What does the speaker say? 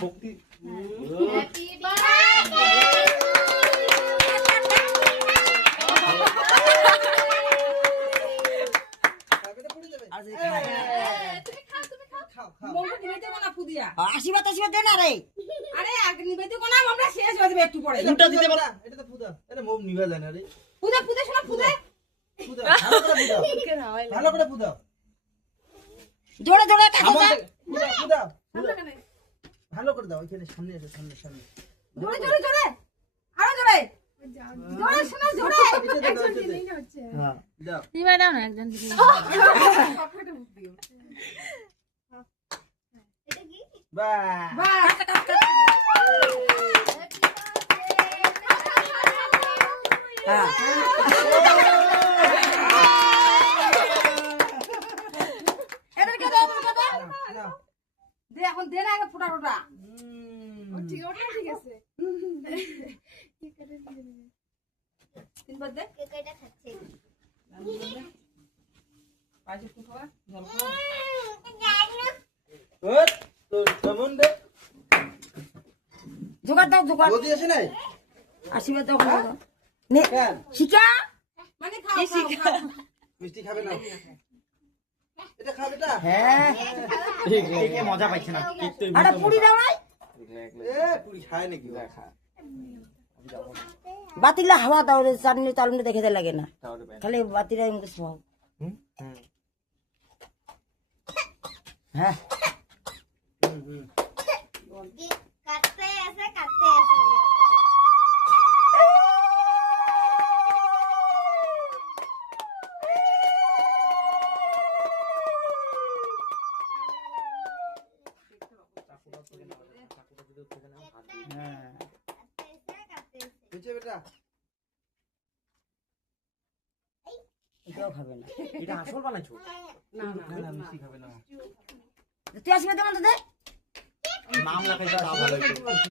ভক্তি হ্যাপি আশীর্বাদ আশীর্বাদ দেন আরে আরে আগে নিবেতে কোনা আমরা শেষ হয়ে যাবে একটু পরে ফুটা দিতে পারা এটা তো ফুটা এটা মোম নিভা যায় না রে পুদে পুদে শোনা পুদে ফুটা ভালো করে ফুটা ভালো করে ফুটা জোরে জোরে কাছে আমার যা ফুটা ফুটা ভালো করে দাও এখানে সামনে এসে সামনে সামনে জোরে জোরে জোরে আরো জোরে জোরে শোনা জোরে হ্যাঁ দাও দিবা দাও না একজন দিদি বাহ বাহ হ্যাঁ এদেরকে দাও বাবা দে এখন দে না আগে ফুটা ফুটা ঠিক আছে তিনবার দে কেকটা খাচ্ছে পাঁচে ফুটা জল ওই তো কেমন দে জোগাড় দাও জোগাড় বৌদি আসে নাই আশীর্বাদ দাও নে কেন শিকা মানে খাও খাও মিষ্টি খাবে না এটা খাবে এটা হ্যাঁ ঠিক মজা পাইছে না আরে পুরি দাও নাই এ পুরি খায় নাকি খা বাতিলা হাওয়া দাও রে চালনি চালনি দেখে দেয় লাগে না খালি বাতিরা এমনি সব হ্যাঁ কাটতে আছে কাটতে আছে বুঝছে বেটা এটাও খাবে না এটা আসল বানাইছো না না না মিষ্টি খাবে না তুই আশীর্বাদ দে নাম লেখাইছে ভালো হইছে